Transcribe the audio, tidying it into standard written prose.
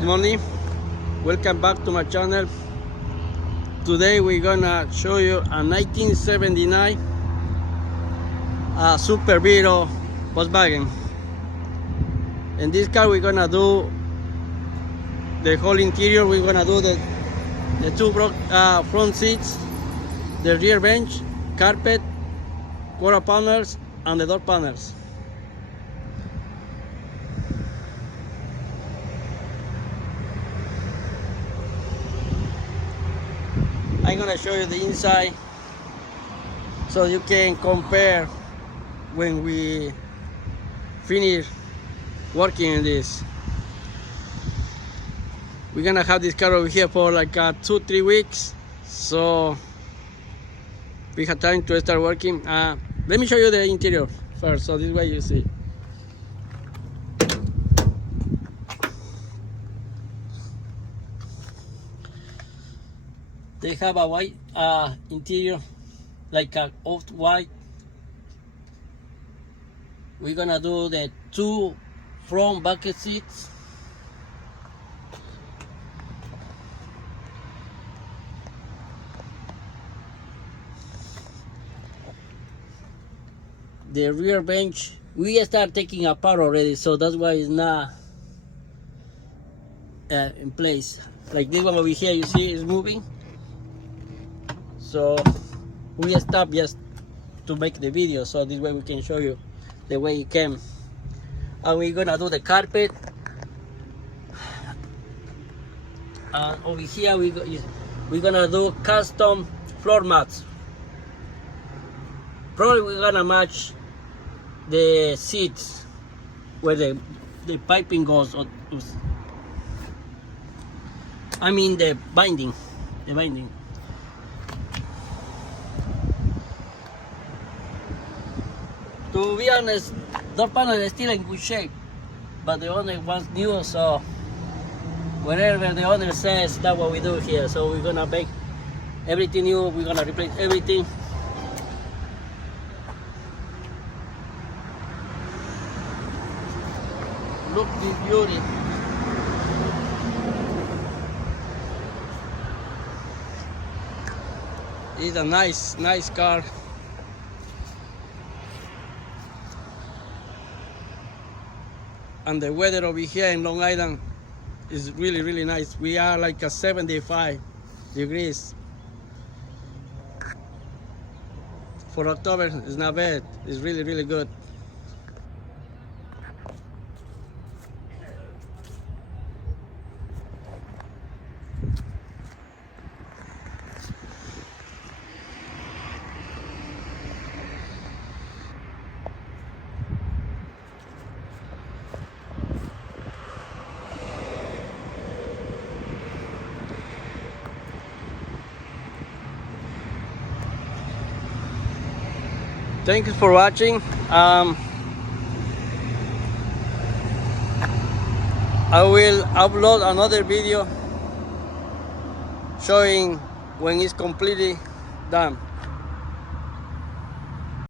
Good morning, welcome back to my channel. Today we're gonna show you a 1979 Súper Beetle Volkswagen. In this car we're gonna do the whole interior. We're gonna do the two front seats, the rear bench, carpet, quarter panels, and the door panels. I'm gonna show you the inside so you can compare when we finish working on this. We're gonna have this car over here for like 2-3 weeks, so we have time to start working. Let me show you the interior first, so this way you see. They have a white interior, like a off-white. We're gonna do the two front bucket seats. The rear bench, we start taking apart already, so that's why it's not in place. Like this one over here, you see is moving. So we stopped just to make the video, so this way we can show you the way it came. And we're gonna do the carpet. And over here we're gonna do custom floor mats. Probably we're gonna match the seats where the piping goes. I mean the binding. To be honest, door panel is still in good shape, but the owner wants new, so whatever the owner says, that's what we do here. So we're gonna make everything new, we're gonna replace everything. Look this beauty. It's a nice car. And the weather over here in Long Island is really nice. We are like 75 degrees. For October, it's not bad. It's really good. Thank you for watching. I will upload another video showing when it's completely done.